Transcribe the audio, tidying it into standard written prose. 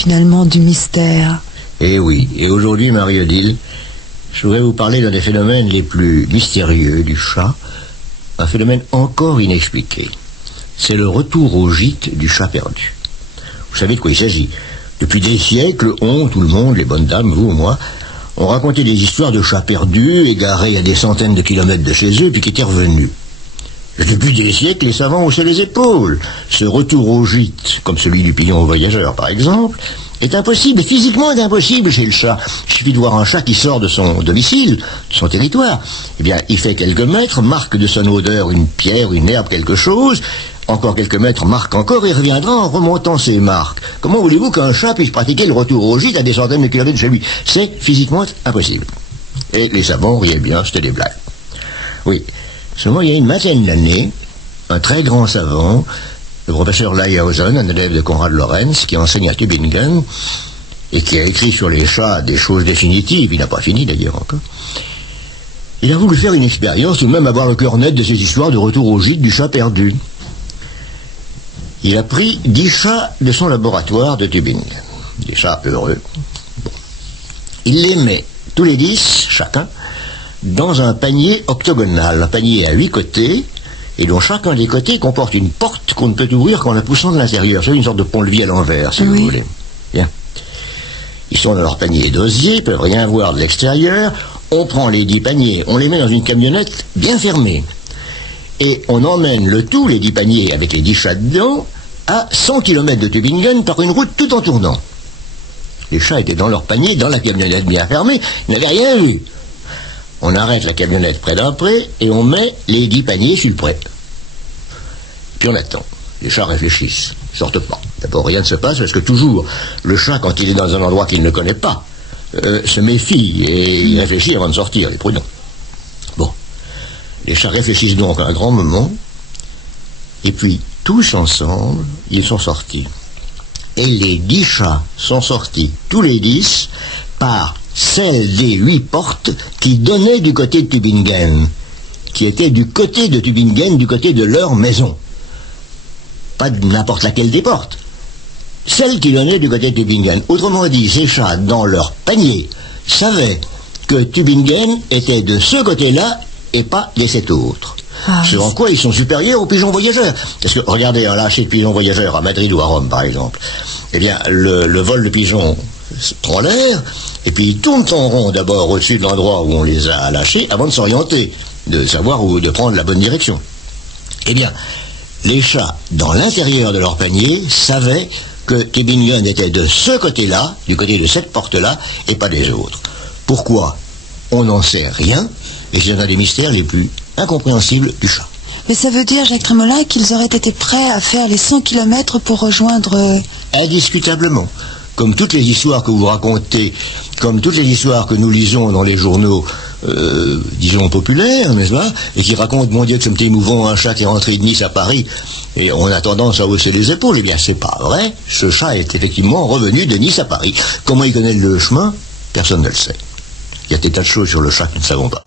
finalement du mystère. Eh oui, et aujourd'hui, Marie-Odile, je voudrais vous parler d'un des phénomènes les plus mystérieux du chat, un phénomène encore inexpliqué. C'est le retour au gîte du chat perdu. Vous savez de quoi il s'agit. Depuis des siècles, tout le monde, les bonnes dames, vous, moi, ont raconté des histoires de chats perdus, égarés à des centaines de kilomètres de chez eux, puis qui étaient revenus. Et depuis des siècles, les savants haussaient les épaules. Ce retour au gîte, comme celui du pigeon voyageur, par exemple, est impossible, physiquement impossible chez le chat. Il suffit de voir un chat qui sort de son domicile, de son territoire. Eh bien, il fait quelques mètres, marque de son odeur une pierre, une herbe, quelque chose. Encore quelques mètres, marque encore, et reviendra en remontant ses marques. Comment voulez-vous qu'un chat puisse pratiquer le retour au gîte à des centaines de kilomètres de chez lui? C'est physiquement impossible. Et les savants riaient bien, c'était des blagues. Oui. Seulement, il y a une vingtaine d'années, un très grand savant, le professeur Leyhausen, un élève de Konrad Lorenz, qui enseigne à Tübingen, et qui a écrit sur les chats des choses définitives, il n'a pas fini d'ailleurs encore, il a voulu faire une expérience, ou même avoir le cœur net de ces histoires de retour au gîte du chat perdu. Il a pris 10 chats de son laboratoire de Tübingen, des chats heureux. Bon. Il les met, tous les 10, chacun, dans un panier octogonal, un panier à 8 côtés, et dont chacun des côtés comporte une porte qu'on ne peut ouvrir qu'en la poussant de l'intérieur. C'est une sorte de pont-levis à l'envers, si vous voulez. Bien. Ils sont dans leur panier d'osier, ils peuvent rien voir de l'extérieur. On prend les 10 paniers, on les met dans une camionnette bien fermée. Et on emmène le tout, les 10 paniers avec les 10 chats dedans, à 100 km de Tübingen par une route tout en tournant. Les chats étaient dans leur panier, dans la camionnette bien fermée, ils n'avaient rien vu. On arrête la camionnette près d'un pré et on met les 10 paniers sur le pré. Puis on attend. Les chats réfléchissent, ils sortent pas. D'abord, rien ne se passe parce que toujours, le chat, quand il est dans un endroit qu'il ne connaît pas, se méfie et il réfléchit avant de sortir, il est prudent. Bon. Les chats réfléchissent donc un grand moment, et puis, tous ensemble, ils sont sortis. Et les 10 chats sont sortis, tous les 10, par celle des 8 portes qui donnaient du côté de Tübingen, qui étaient du côté de Tübingen, du côté de leur maison. Pas de n'importe laquelle des portes. Celle qui donnait du côté de Tübingen. Autrement dit, ces chats, dans leur panier, savaient que Tübingen était de ce côté-là et pas de cet autre. Ce en quoi ils sont supérieurs aux pigeons voyageurs. Parce que, regardez, un lâcher de pigeons voyageurs à Madrid ou à Rome, par exemple. Eh bien, le vol de pigeons prend l'air, et puis ils tournent en rond d'abord au-dessus de l'endroit où on les a lâchés, avant de s'orienter, de savoir où de prendre la bonne direction. Eh bien, les chats, dans l'intérieur de leur panier, savaient que Tübingen était de ce côté-là, du côté de cette porte-là, et pas des autres. Pourquoi? On n'en sait rien, et c'est un des mystères les plus incompréhensibles du chat. Mais ça veut dire, Jacques Trémolin, qu'ils auraient été prêts à faire les 100 km pour rejoindre... Indiscutablement. Comme toutes les histoires que vous racontez, comme toutes les histoires que nous lisons dans les journaux, disons populaires, n'est-ce pas, et qui racontent, mon Dieu, que c'est émouvant, un chat qui est rentré de Nice à Paris, et on a tendance à hausser les épaules. Eh bien, c'est pas vrai. Ce chat est effectivement revenu de Nice à Paris. Comment il connaît le chemin? Personne ne le sait. Il y a des tas de choses sur le chat que nous ne savons pas.